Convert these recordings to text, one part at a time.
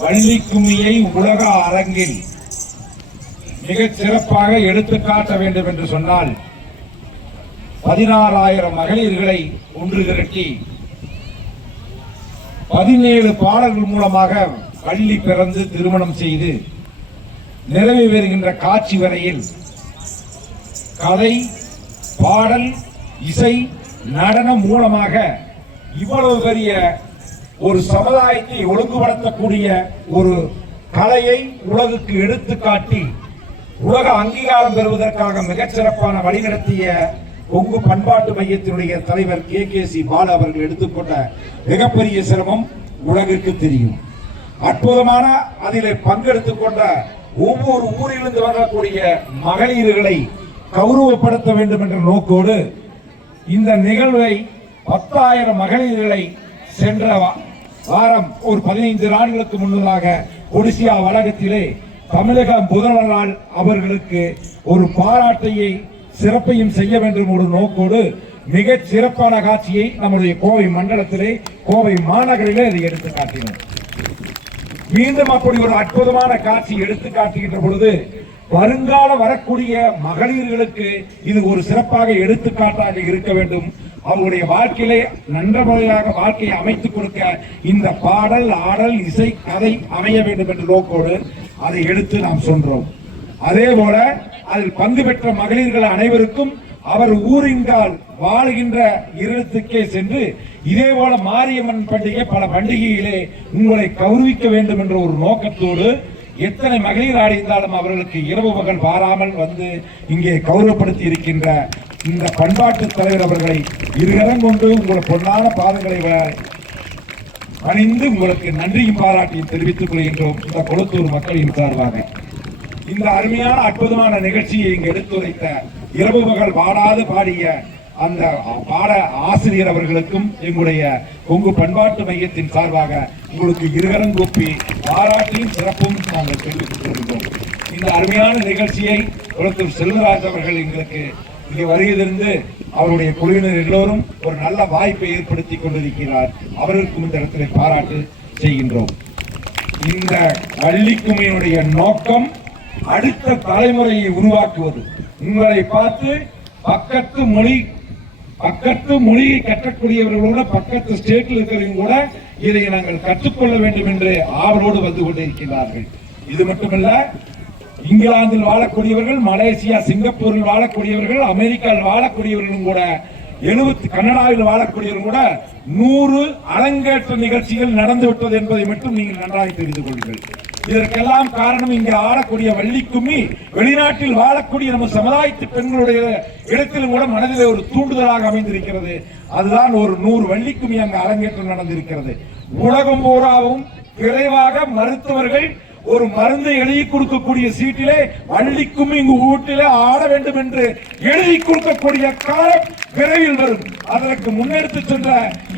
வள்ளி கும்மியை உலக அரங்கில் மிகச் சிறப்பாக எடுத்துக்காட்ட வேண்டும் என்று சொன்னால் பதினாறாயிரம் மகளிர்களை ஒன்று திரட்டி பதினேழு பாடல்கள் மூலமாக பள்ளி பிறந்து திருமணம் செய்து நிறைவு பெறுகின்ற காட்சி வரையில் கதை பாடல் இசை நடனம் மூலமாக இவ்வளவு பெரிய ஒரு சமுதாயத்தை ஒழுங்குபடுத்தக்கூடிய ஒரு கலையை உலகுக்கு எடுத்துக்காட்டி உலக அங்கீகாரம் பெறுவதற்காக மிகச்சிறப்பான வழிநடத்திய கொங்கு பண்பாட்டு மையத்தினுடைய தலைவர் கே. கே. சி. பாலு அவர்கள் எடுத்துக்கொண்ட மிகப்பெரிய சிரமம் உலகிற்கு தெரியும். அற்புதமான அதில் பங்கெடுத்து கொண்ட ஒவ்வொரு ஊரிலிருந்து வரக்கூடிய மகளிர்களை கௌரவப்படுத்த வேண்டும் என்ற நோக்கோடு இந்த நிகழ்வை பத்தாயிரம் மகளிர்களை சென்ற வாரம் ஒரு பதினைந்து நாடுகளுக்கு முன்னதாக ஒடிசியா வளாகத்திலே தமிழக முதல்வரால் அவர்களுக்கு ஒரு பாராட்டையை சிறப்பையும் செய்ய வேண்டும் ஒரு நோக்கோடு மிக சிறப்பான காட்சியை நம்முடைய கோவை மண்டலத்திலே கோவை மாநகரிலே அதை எடுத்து காட்டினோம். மீண்டும் அப்படி ஒரு அற்புதமான காட்சி எடுத்து காட்டுகின்ற பொழுது வருங்கால வரக்கூடிய மகளிர்களுக்கு இது ஒரு சிறப்பாக எடுத்துக்காட்டாக இருக்க வேண்டும். அவருடைய வாழ்க்கையிலே நன்ற முறையாக வாழ்க்கையை அமைத்துக் கொடுக்க இந்த பாடல் ஆடல் இசை கதை அமைய வேண்டும் என்ற நோக்கோடு அதை எடுத்து நாம் சொல்றோம். அதே போல அதில் பங்கு பெற்ற மகளிர்கள் அனைவருக்கும் அவர் ஊரின்றால் வாழுகின்ற இருத்துக்கே சென்று இதே போல மாரியம்மன் பண்டிகை பல பண்டிகையிலே உங்களை கௌரவிக்க வேண்டும் என்ற ஒரு நோக்கத்தோடு எத்தனை மகளிர் அடைந்தாலும் அவர்களுக்கு இரவு மகள் வாராமல் வந்து இங்கே கௌரவப்படுத்தி இருக்கின்ற இந்த பண்பாட்டு தலைவர் அவர்களை இருகரம் கொண்டு உங்கள் பொன்னான பாதங்களை அணிந்து உங்களுக்கு நன்றியும் பாராட்டியும் தெரிவித்துக் கொள்கின்றோம். இந்த கொளத்தூர் மக்களின் சார்பாக. இந்த அருமையான அற்புதமான நிகழ்ச்சியை இங்கு எடுத்துரைத்த இரவு மகள் பாடாது பாடிய அந்த பாட ஆசிரியர் அவர்களுக்கும் எங்களுடைய கொங்கு பண்பாட்டு மையத்தின் சார்பாக உங்களுக்கு இருகரங்கூப்பி பாராட்டியும் சிறப்பும் நாங்கள் தெரிவித்துக் கொள்கிறோம் இந்த அருமையான நிகழ்ச்சியை குளத்தூர் செல்வராஜ் அவர்கள் எங்களுக்கு இங்கே வருகிறதிருந்து அவருடைய குழுவினர் எல்லோரும் ஒரு நல்ல வாய்ப்பை ஏற்படுத்தி கொண்டிருக்கிறார். அவர்களுக்கும் இந்த இடத்துல பாராட்டு செய்கின்றோம். இந்த வள்ளிக்குமையினுடைய நோக்கம் அடுத்த தலைமுறையை உருவாக்குவது. உங்களை பார்த்து பக்கத்து மொழி பக்கத்து மொழியை கற்றக்கூடியவர்களோட பக்கத்து ஸ்டேட்டில் இருக்கிறவங்க கூட இதை நாங்கள் கற்றுக்கொள்ள வேண்டும் என்று ஆவலோடு வந்து கொண்டிருக்கிறார்கள். இது மட்டுமல்ல இங்கிலாந்தில் வாழக்கூடியவர்கள் மலேசியா சிங்கப்பூரில் வாழக்கூடியவர்கள் அமெரிக்காவில் வாழக்கூடியவர்களும் கூட எழுபத்தி கனடாவில் வாழக்கூடியவர்கள் கூட நூறு அரங்கேற்ற நிகழ்ச்சிகள் நடந்து விட்டது என்பதை மட்டும் நீங்கள் நன்றாக தெரிந்து கொள்ளுங்கள். இதற்கெல்லாம் காரணம் இங்கே ஆடக்கூடிய வள்ளி கும்மி வெளிநாட்டில் வாழக்கூடிய நம்ம சமுதாயத்து பெண்களுடைய இடத்திலும் கூட மனதிலே ஒரு தூண்டுதலாக அமைந்திருக்கிறது. அதுதான் ஒரு நூறு வள்ளி கும்மி அங்கு அரங்கேற்றம் நடந்திருக்கிறது. உலகம் பூராவும் விரைவாக மருத்துவர்கள் ஒரு மருந்தை எழுதி கொடுக்கக்கூடிய சீட்டிலே வள்ளிக்கும் இங்கு வீட்டிலே ஆட வேண்டும் என்று எழுதி கொடுக்கக்கூடிய காலம் விரைவில் வரும். அதற்கு முன்னெடுத்து சென்ற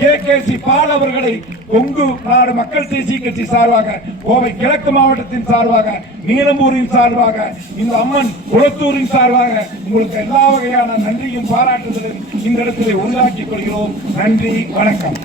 ஏ கே சி பால் அவர்களை கொங்கு நாடு மக்கள் தேசிய கட்சி சார்பாக கோவை கிழக்கு மாவட்டத்தின் சார்பாக நீலம்பூரின் சார்பாக இந்த அம்மன் குளத்தூரின் சார்பாக உங்களுக்கு எல்லா வகையான நன்றியும் பாராட்டுதலும் இந்த இடத்திலே உருவாக்கிக் கொள்கிறோம். நன்றி வணக்கம்.